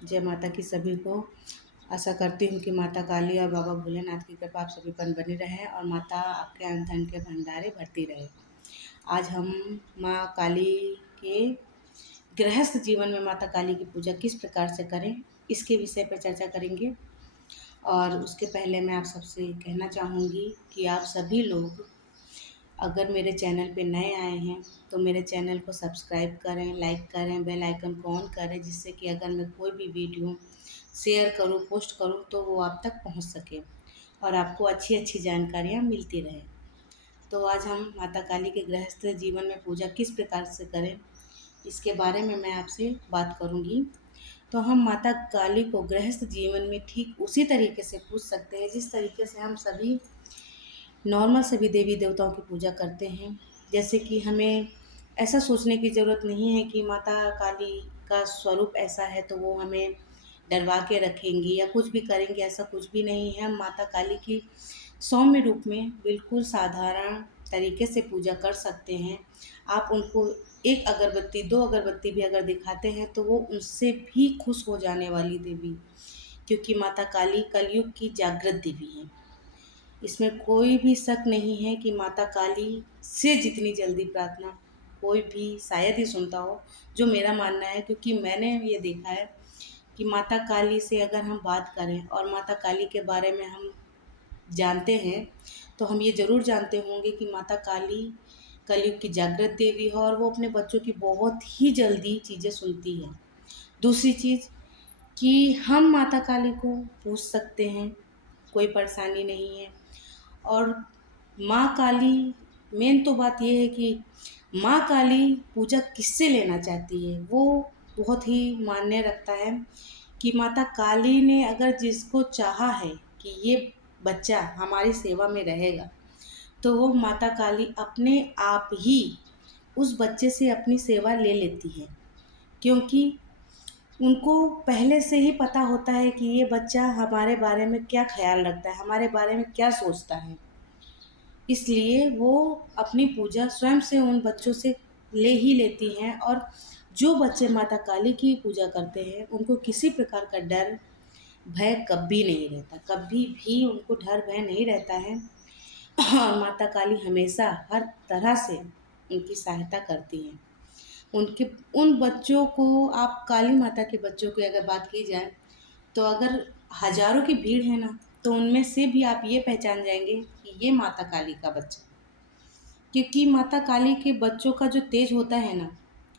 जय माता की सभी को। आशा करती हूँ कि माता काली और बाबा भोलेनाथ की कृपा आप सभी पर बनी रहे और माता आपके अन्न धन के भंडारे भरती रहे। आज हम माँ काली के गृहस्थ जीवन में माता काली की पूजा किस प्रकार से करें, इसके विषय पर चर्चा करेंगे। और उसके पहले मैं आप सबसे कहना चाहूँगी कि आप सभी लोग अगर मेरे चैनल पे नए आए हैं तो मेरे चैनल को सब्सक्राइब करें, लाइक करें, बेल आइकन को ऑन करें, जिससे कि अगर मैं कोई भी वीडियो शेयर करूं, पोस्ट करूं तो वो आप तक पहुंच सके और आपको अच्छी अच्छी जानकारियां मिलती रहें। तो आज हम माता काली के गृहस्थ जीवन में पूजा किस प्रकार से करें, इसके बारे में मैं आपसे बात करूंगी। तो हम माता काली को गृहस्थ जीवन में ठीक उसी तरीके से पूज सकते हैं जिस तरीके से हम सभी नॉर्मल सभी देवी देवताओं की पूजा करते हैं। जैसे कि हमें ऐसा सोचने की ज़रूरत नहीं है कि माता काली का स्वरूप ऐसा है तो वो हमें डरवा के रखेंगी या कुछ भी करेंगे, ऐसा कुछ भी नहीं है। हम माता काली की सौम्य रूप में बिल्कुल साधारण तरीके से पूजा कर सकते हैं। आप उनको एक अगरबत्ती, दो अगरबत्ती भी अगर दिखाते हैं तो वो उनसे भी खुश हो जाने वाली देवी, क्योंकि माता काली कलयुग की जागृत देवी है। इसमें कोई भी शक नहीं है कि माता काली से जितनी जल्दी प्रार्थना कोई भी शायद ही सुनता हो, जो मेरा मानना है। क्योंकि मैंने ये देखा है कि माता काली से अगर हम बात करें और माता काली के बारे में हम जानते हैं तो हम ये ज़रूर जानते होंगे कि माता काली कलयुग की जागृत देवी है और वो अपने बच्चों की बहुत ही जल्दी चीज़ें सुनती है। दूसरी चीज़ कि हम माता काली को पूछ सकते हैं, कोई परेशानी नहीं है। और माँ काली, मेन तो बात ये है कि माँ काली पूजा किससे लेना चाहती है, वो बहुत ही मान्य रखता है कि माता काली ने अगर जिसको चाहा है कि ये बच्चा हमारी सेवा में रहेगा तो वो माता काली अपने आप ही उस बच्चे से अपनी सेवा ले लेती है। क्योंकि उनको पहले से ही पता होता है कि ये बच्चा हमारे बारे में क्या ख्याल रखता है, हमारे बारे में क्या सोचता है। इसलिए वो अपनी पूजा स्वयं से उन बच्चों से ले ही लेती हैं। और जो बच्चे माता काली की पूजा करते हैं उनको किसी प्रकार का डर भय कभी नहीं रहता, कभी भी उनको डर भय नहीं रहता है। और माता काली हमेशा हर तरह से उनकी सहायता करती हैं। उनके उन बच्चों को, आप काली माता के बच्चों की अगर बात की जाए तो अगर हजारों की भीड़ है ना, तो उनमें से भी आप ये पहचान जाएंगे कि ये माता काली का बच्चा। क्योंकि माता काली के बच्चों का जो तेज होता है ना,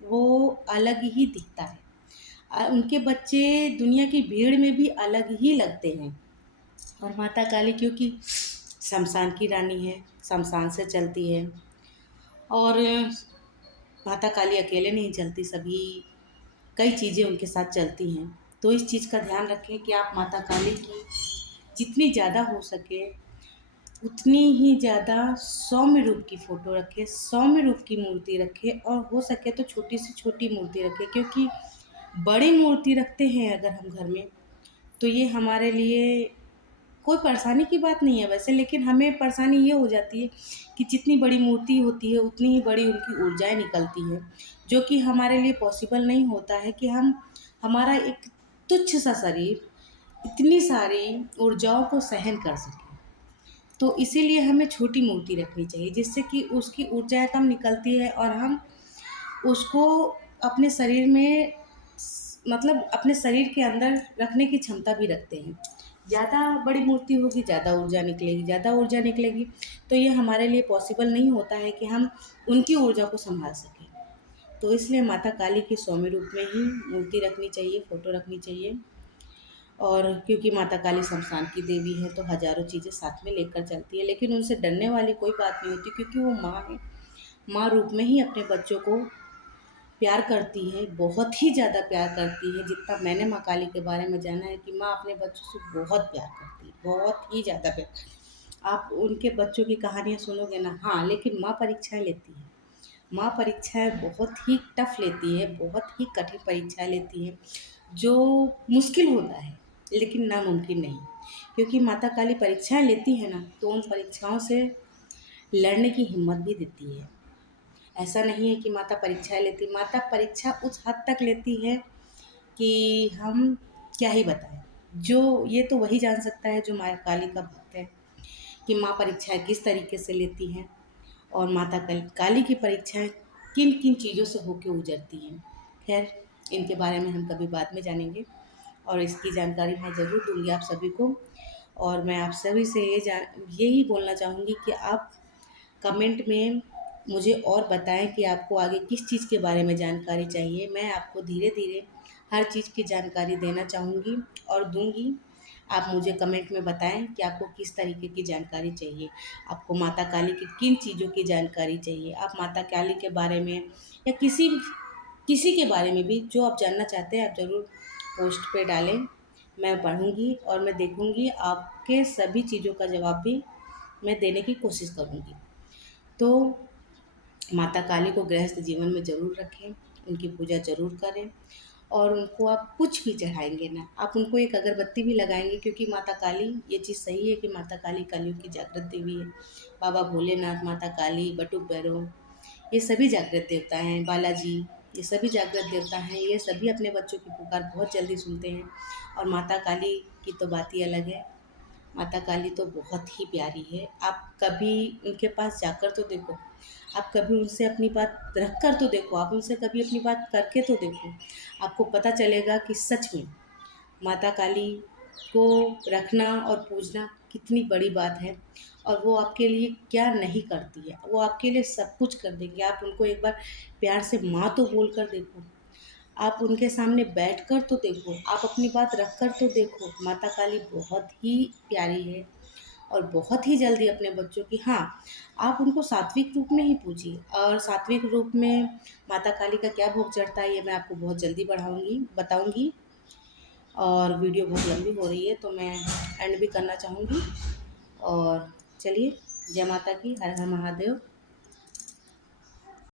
वो अलग ही दिखता है। उनके बच्चे दुनिया की भीड़ में भी अलग ही लगते हैं। और माता काली क्योंकि शमशान की रानी है, शमशान से चलती है। और माता काली अकेले नहीं चलती, सभी कई चीज़ें उनके साथ चलती हैं। तो इस चीज़ का ध्यान रखें कि आप माता काली की जितनी ज़्यादा हो सके उतनी ही ज़्यादा सौम्य रूप की फ़ोटो रखें, सौम्य रूप की मूर्ति रखें और हो सके तो छोटी से छोटी मूर्ति रखें। क्योंकि बड़ी मूर्ति रखते हैं अगर हम घर में तो ये हमारे लिए कोई परेशानी की बात नहीं है वैसे, लेकिन हमें परेशानी ये हो जाती है कि जितनी बड़ी मूर्ति होती है उतनी ही बड़ी उनकी ऊर्जाएं निकलती है, जो कि हमारे लिए पॉसिबल नहीं होता है कि हम हमारा एक तुच्छ सा शरीर इतनी सारी ऊर्जाओं को सहन कर सके। तो इसीलिए हमें छोटी मूर्ति रखनी चाहिए जिससे कि उसकी ऊर्जाएं कम निकलती है और हम उसको अपने शरीर में मतलब अपने शरीर के अंदर रखने की क्षमता भी रखते हैं। ज़्यादा बड़ी मूर्ति होगी, ज़्यादा ऊर्जा निकलेगी, ज़्यादा ऊर्जा निकलेगी तो ये हमारे लिए पॉसिबल नहीं होता है कि हम उनकी ऊर्जा को संभाल सकें। तो इसलिए माता काली की सौम्य रूप में ही मूर्ति रखनी चाहिए, फ़ोटो रखनी चाहिए। और क्योंकि माता काली शमशान की देवी है तो हज़ारों चीज़ें साथ में लेकर चलती है, लेकिन उनसे डरने वाली कोई बात नहीं होती क्योंकि वो माँ है। माँ रूप में ही अपने बच्चों को प्यार करती है, बहुत ही ज़्यादा प्यार करती है। जितना मैंने माँ काली के बारे में जाना है कि माँ अपने बच्चों से बहुत प्यार करती है, बहुत ही ज़्यादा प्यार। आप उनके बच्चों की कहानियाँ सुनोगे ना, हाँ, लेकिन माँ परीक्षाएँ लेती है। माँ परीक्षाएँ बहुत ही टफ लेती है, बहुत ही कठिन परीक्षाएँ लेती है, जो मुश्किल होता है लेकिन नामुमकिन नहीं। क्योंकि माता काली परीक्षाएँ लेती है ना, तो उन परीक्षाओं से लड़ने की हिम्मत भी देती है। ऐसा नहीं है कि माता परीक्षाएँ लेती, माता परीक्षा उस हद तक लेती है कि हम क्या ही बताएं। जो ये तो वही जान सकता है जो माँ काली का भक्त है कि माँ परीक्षाएं किस तरीके से लेती हैं और माता काली की परीक्षाएं किन किन चीज़ों से होके गुजरती हैं। खैर, इनके बारे में हम कभी बाद में जानेंगे और इसकी जानकारी मैं ज़रूर दूंगी आप सभी को। और मैं आप सभी से यही बोलना चाहूँगी कि आप कमेंट में मुझे और बताएं कि आपको आगे किस चीज़ के बारे में जानकारी चाहिए। मैं आपको धीरे धीरे हर चीज़ की जानकारी देना चाहूँगी और दूंगी। आप मुझे कमेंट में बताएं कि आपको किस तरीके की जानकारी चाहिए, आपको माता काली की किन चीज़ों की जानकारी चाहिए। आप माता काली के बारे में या किसी के बारे में भी जो आप जानना चाहते हैं, आप ज़रूर पोस्ट पे डालें। मैं पढ़ूंगी और मैं देखूंगी, आपके सभी चीज़ों का जवाब भी मैं देने की कोशिश करूंगी। तो माता काली को गृहस्थ जीवन में ज़रूर रखें, उनकी पूजा ज़रूर करें और उनको आप कुछ भी चढ़ाएंगे ना, आप उनको एक अगरबत्ती भी लगाएंगे, क्योंकि माता काली, ये चीज़ सही है कि माता काली कलयुग की जागृत देवी है। बाबा भोलेनाथ, माता काली, बटुक भैरव, ये सभी जागृत देवता हैं। बालाजी, ये सभी जागृत देवता हैं। ये सभी अपने बच्चों की पुकार बहुत जल्दी सुनते हैं और माता काली की तो बात ही अलग है। माता काली तो बहुत ही प्यारी है। आप कभी उनके पास जाकर तो देखो, आप कभी उनसे अपनी बात रख कर तो देखो, आप उनसे कभी अपनी बात करके तो देखो। आपको पता चलेगा कि सच में माता काली को रखना और पूजना कितनी बड़ी बात है और वो आपके लिए क्या नहीं करती है। वो आपके लिए सब कुछ कर देंगे। आप उनको एक बार प्यार से माँ तो बोल कर देखो, आप उनके सामने बैठकर तो देखो, आप अपनी बात रख कर तो देखो। माता काली बहुत ही प्यारी है और बहुत ही जल्दी अपने बच्चों की, हाँ, आप उनको सात्विक रूप में ही पूजिए। और सात्विक रूप में माता काली का क्या भोग चढ़ता है ये मैं आपको बहुत जल्दी बताऊंगी। और वीडियो बहुत लंबी हो रही है तो मैं एंड भी करना चाहूँगी। और चलिए, जय माता की, हर हर महादेव।